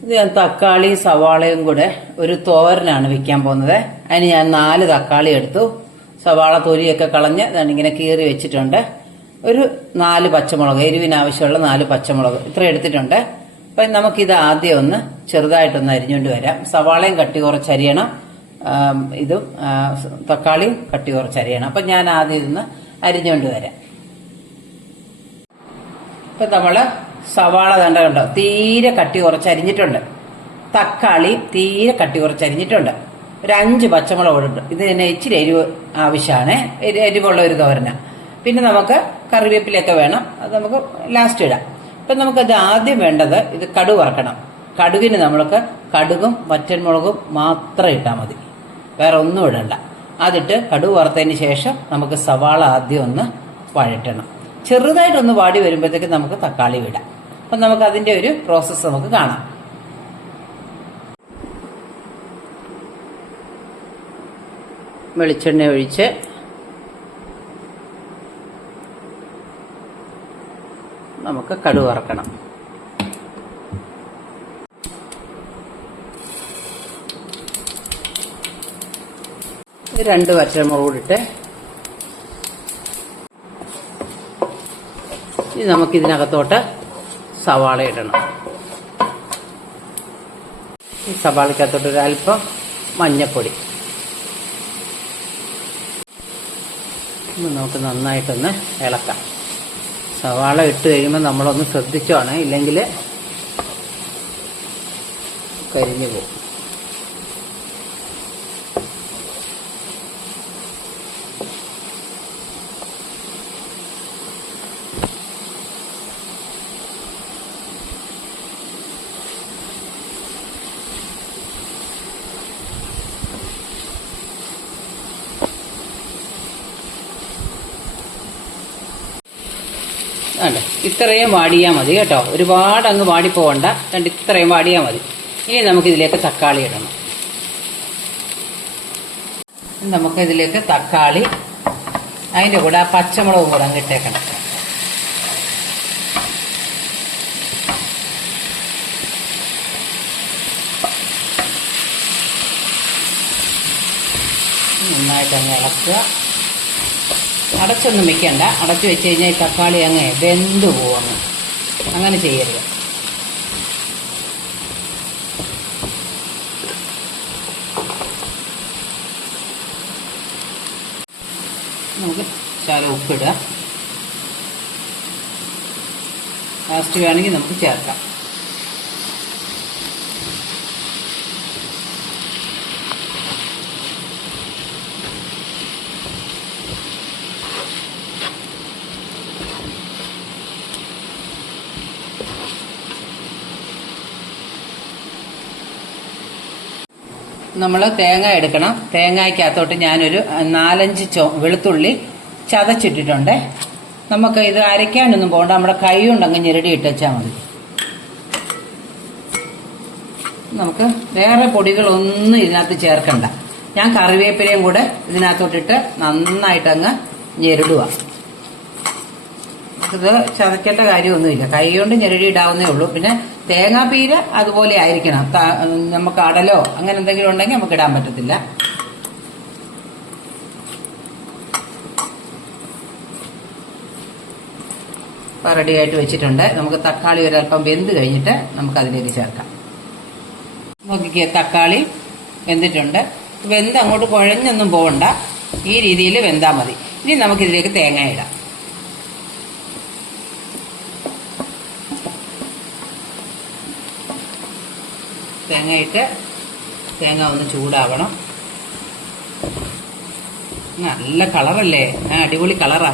ഇത് ഞാൻ തക്കാളിയും സവാളയും കൂടെ ഒരു തോരനാണ് വെക്കാൻ പോകുന്നത്. അതിന് ഞാൻ 4 തക്കാളി എടുത്തു. സവാള തൊലിയൊക്കെ കളഞ്ഞ് ഇങ്ങനെ കീറി വെച്ചിട്ടുണ്ട്. ഒരു 4 പച്ചമുളക്, എരിവിന് ആവശ്യമുള്ള 4 പച്ചമുളക് ഇത്ര എടുത്തിട്ടുണ്ട്. അപ്പം നമുക്കിത് ആദ്യം ഒന്ന് ചെറുതായിട്ടൊന്ന് അരിഞ്ഞുകൊണ്ട് വരാം. സവാളയും കട്ടി കുറച്ചരിയണം, ഇതും തക്കാളിയും കട്ടി കുറച്ചരിയണം. അപ്പം ഞാൻ ആദ്യം ഇതൊന്ന് അരിഞ്ഞുകൊണ്ട് വരാം. ഇപ്പം നമ്മള് സവാള കണ്ടോ തീരെ കട്ടി കുറച്ചരിഞ്ഞിട്ടുണ്ട്. തക്കാളി തീരെ കട്ടി കുറച്ചരിഞ്ഞിട്ടുണ്ട്. ഒരു 5 പച്ചമുളക് ഉണ്ട്. ഇത് തന്നെ ഇച്ചിരി എരിവ് ആവശ്യമാണ്, എരിവുള്ള ഒരു തോരന. പിന്നെ നമുക്ക് കറിവേപ്പിലൊക്കെ വേണം, അത് നമുക്ക് ലാസ്റ്റ് ഇടാം. ഇപ്പം നമുക്കത് ആദ്യം വേണ്ടത് ഇത് കടുക് വറക്കണം. കടുകിന് നമ്മൾക്ക് കടുകും വറ്റൽമുളകും മാത്രം ഇട്ടാൽ മതി, വേറെ ഒന്നും ഇടണ്ട. അതിട്ട് കടുക് വറുത്തതിന് ശേഷം നമുക്ക് സവാള ആദ്യം ഒന്ന് വഴറ്റണം. ചെറുതായിട്ടൊന്ന് വാടി വരുമ്പോഴത്തേക്ക് നമുക്ക് തക്കാളി വിടാം. അപ്പം നമുക്ക് അതിൻ്റെ ഒരു പ്രോസസ്സ് നമുക്ക് കാണാം. വെളിച്ചെണ്ണ ഒഴിച്ച് നമുക്ക് കടുക് വറക്കണം. ഇത് 2 വറ്റൽമുളക് കൂടിട്ട് ഇനി നമുക്കിതിനകത്തോട്ട് സവാള ഇടണം. ഈ സവാളയ്ക്കകത്തോട്ട് ഒരല്പം മഞ്ഞപ്പൊടി. നമുക്ക് നന്നായിട്ടൊന്ന് ഇളക്കാം. സവാള ഇട്ട് കഴിയുമ്പോൾ നമ്മളൊന്ന് ശ്രദ്ധിച്ചോണേ, ഇല്ലെങ്കിൽ കരിഞ്ഞു പോകും. അല്ല, ഇത്രയും വാടിയാൽ മതി കേട്ടോ, ഒരുപാട് അങ്ങ് വാടിപ്പോവണ്ട. ഇത്രയും വാടിയാൽ മതി. ഇനി നമുക്കിതിലേക്ക് തക്കാളി ഇടണം. നമുക്കിതിലേക്ക് തക്കാളി, അതിൻ്റെ കൂടെ ആ പച്ചമുളകും കൂടെ അങ്ങ് ഇട്ടേക്കണം. നന്നായിട്ട് അങ്ങ് ഇളക്കുക. അടച്ചൊന്നും വെക്കണ്ട. അടച്ചു വെച്ച് കഴിഞ്ഞാൽ ഈ തക്കാളി അങ്ങ് വെന്ത് പോവും. അങ്ങനെ ചെയ്യരുത്. നമുക്ക് ശകലം ഉപ്പിടുക. ലാസ്റ്റ് വേണമെങ്കിൽ നമുക്ക് ചേർക്കാം. നമ്മൾ തേങ്ങ എടുക്കണം. തേങ്ങയ്ക്കകത്തോട്ട് ഞാനൊരു 4-5 വെളുത്തുള്ളി ചതച്ചിട്ടിട്ടുണ്ട്. നമുക്ക് ഇത് അരയ്ക്കാനൊന്നും പോകണ്ട, നമ്മുടെ കൈ കൊണ്ടങ്ങ് ഞെരടി ഇട്ടുവെച്ചാൽ മതി. നമുക്ക് വേറെ പൊടികളൊന്നും ഇതിനകത്ത് ചേർക്കണ്ട. ഞാൻ കറിവേപ്പിലയും കൂടെ ഇതിനകത്തോട്ടിട്ട് നന്നായിട്ടങ്ങ് ഞെരടുക. ഇത് ചതക്കേണ്ട കാര്യമൊന്നുമില്ല, കൈ കൊണ്ട് ഞെരടി ഇടാവുന്നേ ഉള്ളൂ. പിന്നെ തേങ്ങാപ്പീര് അതുപോലെ ആയിരിക്കണം. നമുക്ക് അടലോ അങ്ങനെ എന്തെങ്കിലും ഉണ്ടെങ്കിൽ നമുക്ക് ഇടാൻ പറ്റത്തില്ല. ഇപ്പം റെഡിയായിട്ട് വെച്ചിട്ടുണ്ട്. നമുക്ക് തക്കാളി ഒരല്പം വെന്ത് കഴിഞ്ഞിട്ട് നമുക്ക് അതിലേക്ക് ചേർക്കാം. നോക്കിക്കേ, തക്കാളി വെന്തിട്ടുണ്ട്. വെന്ത് അങ്ങോട്ട് കുഴഞ്ഞൊന്നും പോകണ്ട, ഈ രീതിയിൽ വെന്താൽ മതി. ഇനി നമുക്കിതിലേക്ക് തേങ്ങ ഇടാം. തേങ്ങയിട്ട് തേങ്ങ ഒന്ന് ചൂടാവണം. നല്ല കളറല്ലേ, അടിപൊളി കളറാ.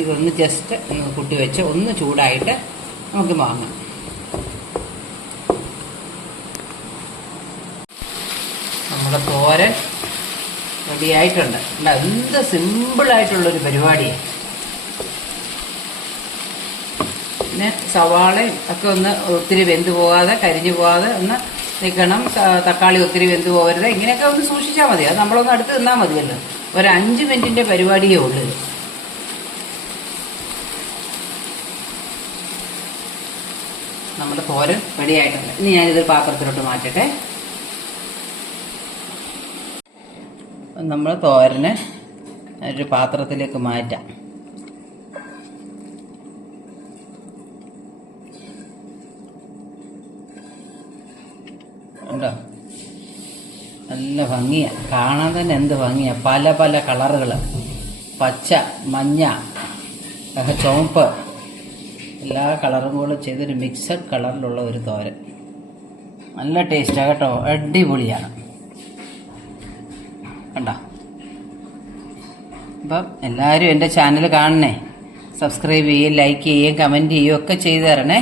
ഇതൊന്ന് ജസ്റ്റ് ഒന്ന് കൂട്ടി വെച്ച് ഒന്ന് ചൂടായിട്ട് നമുക്ക് വാങ്ങാം. നമ്മുടെ തോരൻ റെഡിയായിട്ടുണ്ട്. എന്ത് സിമ്പിളായിട്ടുള്ളൊരു പരിപാടിയാണ്. പിന്നെ സവാളയും ഒക്കെ ഒന്ന് ഒത്തിരി വെന്ത് പോകാതെ കരിഞ്ഞു പോകാതെ ഒന്ന് നിൽക്കണം. തക്കാളി ഒത്തിരി വെന്ത് പോകരുത്. ഇങ്ങനെയൊക്കെ ഒന്ന് സൂക്ഷിച്ചാൽ മതി. അത് നമ്മളൊന്ന് അടുത്ത് നിന്നാൽ മതിയല്ലോ. ഒരു 5 മിനിറ്റിൻ്റെ പരിപാടിയേ ഉള്ളൂ. നമ്മുടെ തോരൻ റെഡി ആയിട്ടുണ്ട്. ഇനി ഞാനിതൊരു പാത്രത്തിലോട്ട് മാറ്റട്ടെ. നമ്മൾ തോരന് ഒരു പാത്രത്തിലേക്ക് മാറ്റാം. ഉണ്ടോ? നല്ല ഭംഗിയാണ്, കാണാൻ തന്നെ എന്ത് ഭംഗിയാണ്. പല പല കളറുകൾ, പച്ച, മഞ്ഞ, ചുവപ്പ്, എല്ലാ കളറും കൂടെ ചെയ്തൊരു മിക്സഡ് കളറിലുള്ള ഒരു തോരൻ. നല്ല ടേസ്റ്റാണ് കേട്ടോ, അടിപൊളിയാണ്. കണ്ടോ? അപ്പം എല്ലാവരും എൻ്റെ ചാനൽ കാണണേ, സബ്സ്ക്രൈബ് ചെയ്യുകയും ലൈക്ക് ചെയ്യുകയും കമൻറ്റ് ചെയ്യുകയും ഒക്കെ ചെയ്തു തരണേ.